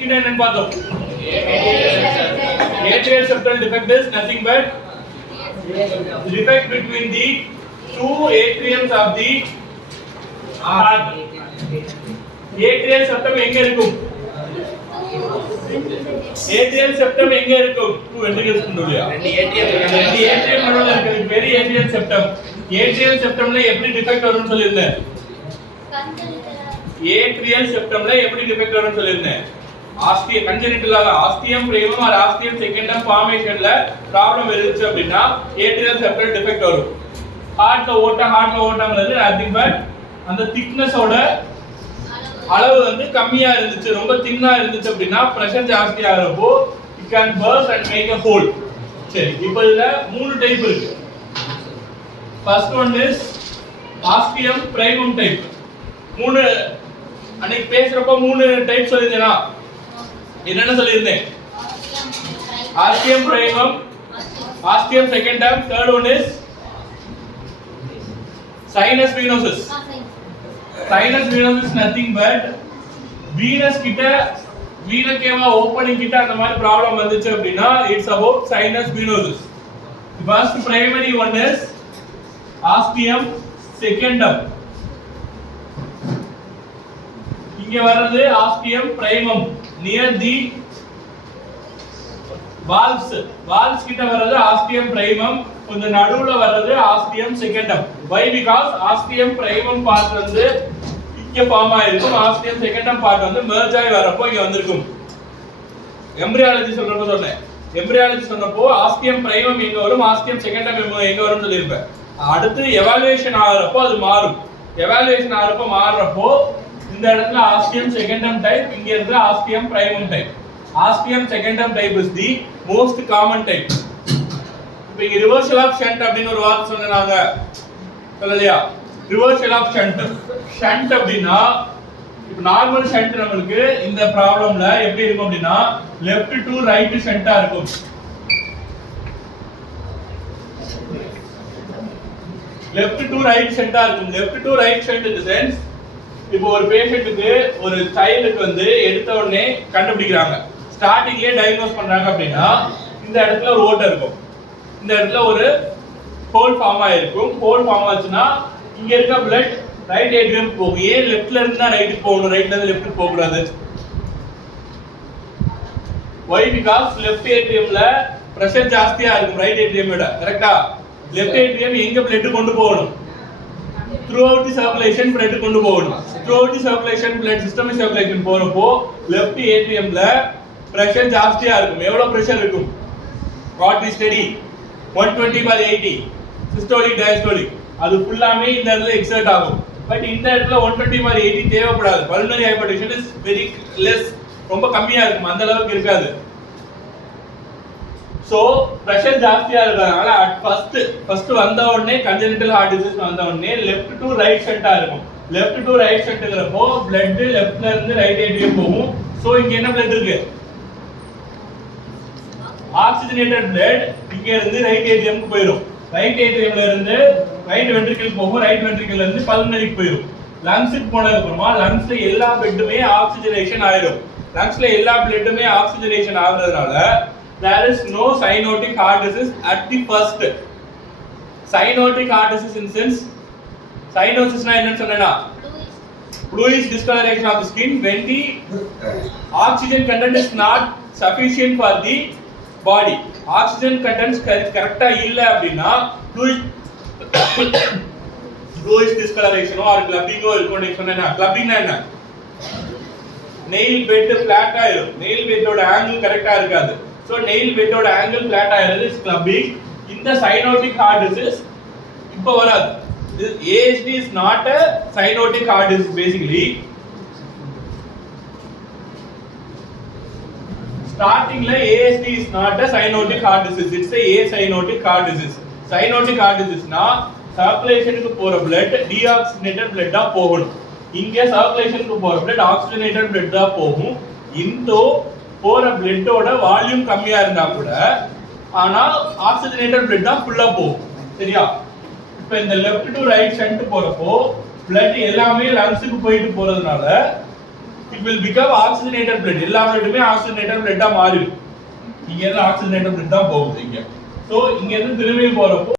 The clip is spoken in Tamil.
கிட்ட என்னன்னு பார்த்தோம். atrial septal defect is nothing but defect between the two atriums of the heart. atrial septum எங்க இருக்கும்? atrial septum எங்க இருக்கும்? two ventricles குள்ளயா? ரெண்டு atrium நடுவுல இருக்கு. பெரிய atrial septum. atrial septumல எப்படி டிஃபெக்ட் வரும்னு சொல்லிருந்தேன். atrial septumல எப்படி டிஃபெக்ட் வரும்னு சொல்லிருந்தேன். ஆஸ்டியம் கன்ஜெனிட்டலாக ஆஸ்டியம் பிரைமம் ஆர் ஆஸ்டியம் செகண்டம் ஃபார்மேஷன்ல ப்ராப்ளம் இருந்துச்சு அப்படினா atrial septal defect வரும். ஹார்ட்ல ஓட்டங்கிறது நதிங் பட் அந்த திக்னஸ் ஓட அளவு வந்து கம்மியா இருந்துச்சு, ரொம்ப தின்னா இருந்துச்சு அப்படினா பிரஷர் ஜாஸ்தி ஆகிறப்போ it can burst and make a hole. சரி, இப்போ இதுல மூணு டைப் இருக்கு. first one is ostium primum type. மூணு அன்னைக்கு பேசுறப்ப மூணு டைப் சொல்லிருந்தேனா? என்னென்ன சொல்லிருந்தேன்? ostium primum, ostium secundum, third one is sinus venosus. sinus venosus nothing but venous கிட்ட வீன கேவா ஓபனிங் கிட்ட அந்த மாதிரி ப்ராப்ளம் வந்துச்சு அப்படினா it's about sinus venosus. first primary one is ostium secundum. இங்க வர்றது ostium primum near the valves கிட்ட வர்றது ostium primum, கொஞ்சம் நடுவுல வர்றது ostium secundum. why? because ostium primum part வந்து இங்க ஃபார்ம் ஆயிருக்கும், ostium secundum part வந்து merge ஆகி வரப்போ இங்க வந்திருக்கும். எம்பிரியாலஜி சொல்றப்போ சொன்னேன். எம்பிரியாலஜி சொன்னப்போ ostium primum எங்க வரும், ostium secundum எங்க வரும்னு சொல்லிருப்பேன். அடுத்து எவாலுவேஷன் ஆகிறப்போ அது மாறும். எவாலுவேஷன் ஆகிறப்போ மாறுறப்போ இந்த இடத்துல ostium secundum type, இங்க இருக்கிற ostium primum type. ostium secundum type is the most common type. இப்போ இங்க reversal of shunt அப்படின ஒரு வார்த்தை சொன்னாங்க சொல்லலையா? reversal of shunt. shunt அப்படினா இப்போ நார்மல் shunt நமக்கு இந்த ப்ராப்ளம்ல எப்படி இருக்கும் அப்படினா left to right shunt ஆ இருக்கும். left to right shunt ஆ இருக்கும். left to right shunt in the sense இப்போ ஒரு பேஷண்ட்டுக்கு ஒரு சைல்டுக்கு வந்து எடுத்த உடனே கண்டுபிடிக்கிறாங்க, ஸ்டார்டிங்லயே டயக்னோஸ் பண்றாங்க அப்படினா இந்த இடத்துல ஒரு ஓட்டை இருக்கும், இந்த இடத்துல ஒரு ஹோல் ஃபார்ம் ஆயிருக்கும். ஹோல் ஃபார்ம் ஆச்சுனா இங்க இருக்க blood ரைட் ஏட்ரியம் போகும். ஏன் லெஃப்ட்ல இருந்து தான் ரைட்டுக்கு போகணும், ரைட்ல இருந்து லெஃப்ட்க்கு போக கூடாது? why? because லெஃப்ட் ஏட்ரியம்ல பிரஷர் ஜாஸ்தியா இருக்கும் ரைட் ஏட்ரியம் விட. கரெக்ட்டா? லெஃப்ட் ஏட்ரியம் எங்க blood கொண்டு போகணும்? throughout the circulation blood கொண்டு போகணும். throughout the circulation blood system circulation போறப்போ left atriumல பிரஷர் ஜாஸ்தியா இருக்கும். எவ்வளவு பிரஷர் இருக்கும்? what is steady 120/80 systolic diastolic. அது ஃபுல்லாமே இந்த இடத்துல எக்ஸர்ட் ஆகும். பட் இந்த இடத்துல 120/80 தேவைப்படாது. pulmonary hypertension is very less, ரொம்ப கம்மியா இருக்கும், அந்த அளவுக்கு இருக்காது. சோ பிரஷர் ஜாஸ்தியா இருக்கறனால at first வந்த உடனே congenital heart disease வந்த உடனே left to right shunt இருக்கும். left to right shuntங்கறப்போ blood leftல இருந்து right atrium போகும். சோ இங்க என்ன blood இருக்கு? oxygenated blood இங்க இருந்து right atrium க்கு போயிடும். right atriumல இருந்து right ventricle போகும், right ventricle இருந்து pulmonary க்கு போயிடும். lungs க்கு போனதுக்கு அப்புறமா lungsல எல்லா bloodமே oxygenation ஆயிடும். lungsல எல்லா bloodமே oxygenation ஆகுறதுனால there is no cyanotic heart disease at the first. cyanotic heart disease in sense cyanosis na enna sonnena bluish discoloration of the skin when the oxygen content is not sufficient for the body. oxygen content correct ah illa appadina bluish discoloration or clubbing or irukonu sonnena. clubbing na enna? nail bed flat ஆயிரும், nail bed oda angle correct ah irukadu. so nail bed oda angle flat ஆயிரது is clubbing. இந்த cyanotic heart disease இப்ப வராது. this ASD is not a cyanotic heart disease. basically starting la ASD is not a cyanotic heart disease, it's a acyanotic heart disease. cyanotic heart disease na circulation க்கு போற blood deoxygenated blood ஆ போகணும். இங்க circulation க்கு போற blood oxygenated blood ஆ போகும். இந்தோ போற blood ஓட வால்யூம் கம்மியா இருந்தா கூட ஆனா oxygenated blood தான் ஃபுல்லா போகும். சரியா? இப்போ இந்த லெஃப்ட் டு ரைட் ஷண்ட் போறப்போ blood எல்லாமே lungs க்கு போயிட்டு போறதுனால it will become oxygenated blood. எல்லா bloodமே oxygenated blood-ஆ மாறிடும். இங்க இருந்து oxygenated blood தான் போகுது இங்க. சோ இங்க இருந்து திரும்பி போறப்போ